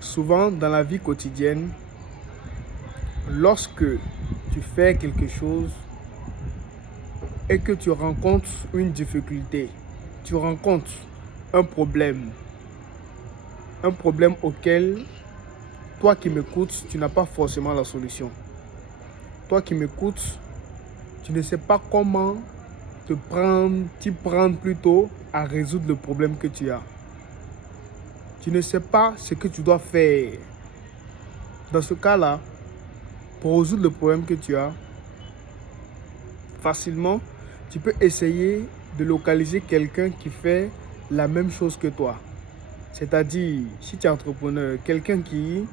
Souvent dans la vie quotidienne, lorsque tu fais quelque chose et que tu rencontres une difficulté, tu rencontres un problème auquel toi qui m'écoutes, tu n'as pas forcément la solution. Toi qui m'écoutes, tu ne sais pas comment t'y prendre plutôt à résoudre le problème que tu as. Tu ne sais pas ce que tu dois faire. Dans ce cas-là, pour résoudre le problème que tu as, facilement, tu peux essayer de localiser quelqu'un qui fait la même chose que toi. C'est-à-dire, si tu es entrepreneur, quelqu'un qui,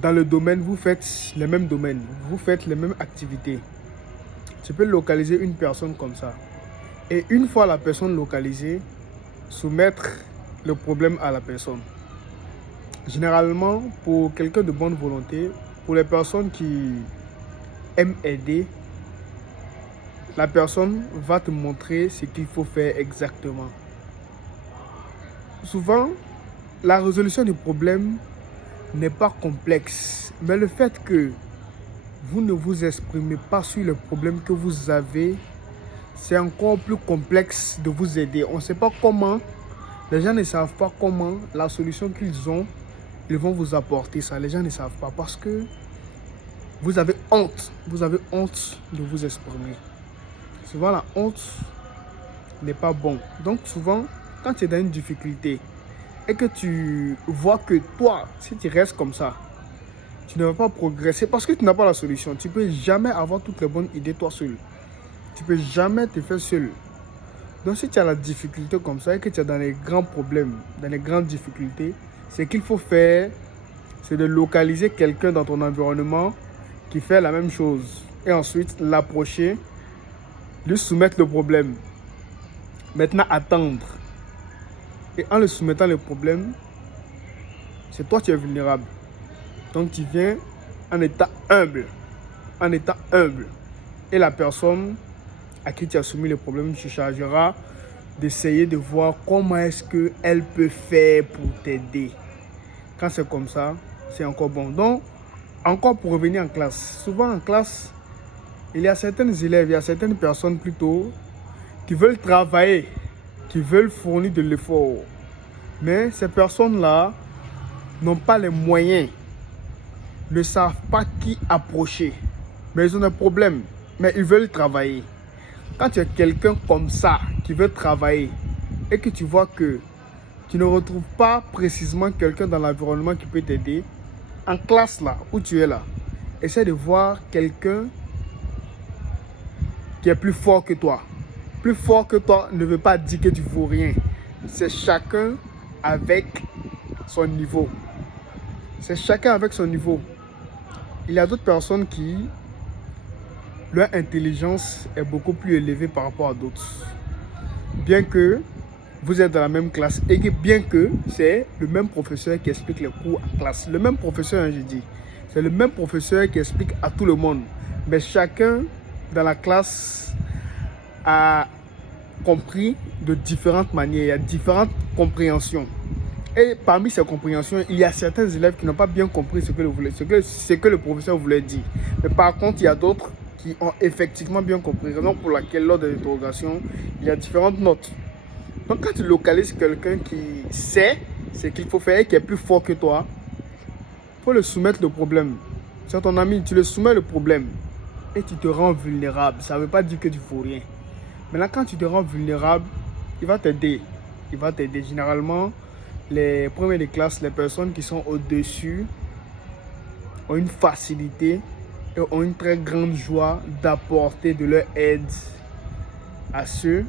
dans le domaine, vous faites les mêmes domaines, vous faites les mêmes activités. Tu peux localiser une personne comme ça. Et une fois la personne localisée, soumettre le problème à la personne. Généralement, pour quelqu'un de bonne volonté, pour les personnes qui aiment aider, la personne va te montrer ce qu'il faut faire exactement. Souvent, la résolution du problème n'est pas complexe, mais le fait que vous ne vous exprimez pas sur le problème que vous avez, c'est encore plus complexe de vous aider. On ne sait pas comment, les gens ne savent pas comment la solution qu'ils ont, ils vont vous apporter ça. Les gens ne savent pas parce que vous avez honte de vous exprimer. Souvent, la honte n'est pas bon. Donc, souvent, quand tu es dans une difficulté et que tu vois que toi, si tu restes comme ça, tu ne vas pas progresser parce que tu n'as pas la solution. Tu ne peux jamais avoir toutes les bonnes idées toi seul. Tu ne peux jamais te faire seul. Donc, si tu as la difficulté comme ça et que tu es dans les grands problèmes, dans les grandes difficultés, ce qu'il faut faire, c'est de localiser quelqu'un dans ton environnement qui fait la même chose. Et ensuite, l'approcher, lui soumettre le problème. Maintenant, attendre. Et en le soumettant le problème, c'est toi qui es vulnérable. Donc, tu viens en état humble. En état humble. Et la personne à qui tu as soumis le problème, tu chargeras d'essayer de voir comment est-ce qu'elle peut faire pour t'aider. Quand c'est comme ça, c'est encore bon. Donc, encore pour revenir en classe. Souvent en classe, il y a certains élèves, il y a certaines personnes plutôt qui veulent travailler, qui veulent fournir de l'effort. Mais ces personnes-là n'ont pas les moyens, ne savent pas qui approcher. Mais ils ont un problème, mais ils veulent travailler. Quand tu as quelqu'un comme ça qui veut travailler et que tu vois que tu ne retrouves pas précisément quelqu'un dans l'environnement qui peut t'aider, en classe là, où tu es là, essaie de voir quelqu'un qui est plus fort que toi. Plus fort que toi ne veut pas dire que tu ne vaux rien. C'est chacun avec son niveau. C'est chacun avec son niveau. Il y a d'autres personnes qui, leur intelligence est beaucoup plus élevée par rapport à d'autres. Bien que vous êtes dans la même classe et que bien que c'est le même professeur qui explique les cours en classe. Le même professeur, je dis. C'est le même professeur qui explique à tout le monde. Mais chacun dans la classe a compris de différentes manières. Il y a différentes compréhensions. Et parmi ces compréhensions, il y a certains élèves qui n'ont pas bien compris ce que le professeur voulait dire. Mais par contre, il y a d'autres qui ont effectivement bien compris. Raison pour laquelle, lors de l'interrogation, il y a différentes notes. Donc, quand tu localises quelqu'un qui sait ce qu'il faut faire et qui est plus fort que toi, il faut le soumettre le problème. C'est ton ami, tu le soumets le problème et tu te rends vulnérable. Ça ne veut pas dire que tu ne faut rien. Maintenant, quand tu te rends vulnérable, il va t'aider. Il va t'aider. Généralement, les premiers de classe, les personnes qui sont au-dessus ont une facilité et ont une très grande joie d'apporter de leur aide à ceux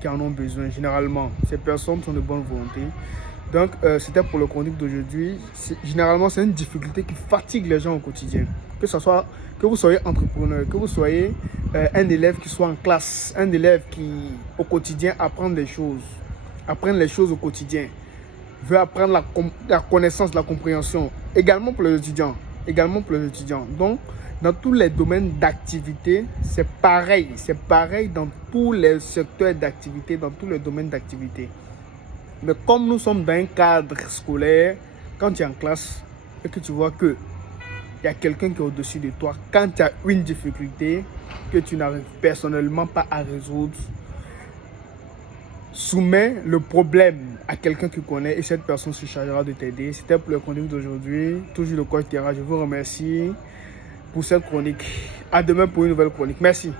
qui en ont besoin. Généralement, ces personnes sont de bonne volonté. Donc, c'était pour le chronique d'aujourd'hui. Généralement, c'est une difficulté qui fatigue les gens au quotidien. Que vous soyez entrepreneur, que vous soyez un élève qui soit en classe, un élève qui, au quotidien, apprend les choses au quotidien, veut apprendre la connaissance, la compréhension. Également pour les étudiants. Donc, dans tous les domaines d'activité, c'est pareil. C'est pareil dans tous les secteurs d'activité, dans tous les domaines d'activité. Mais comme nous sommes dans un cadre scolaire, quand tu es en classe et que tu vois que il y a quelqu'un qui est au-dessus de toi, quand tu as une difficulté que tu n'arrives personnellement pas à résoudre, soumets le problème à quelqu'un qui connaît et cette personne se chargera de t'aider. C'était pour le chronique d'aujourd'hui. Toujours le coach Terra. Je vous remercie pour cette chronique. À demain pour une nouvelle chronique. Merci.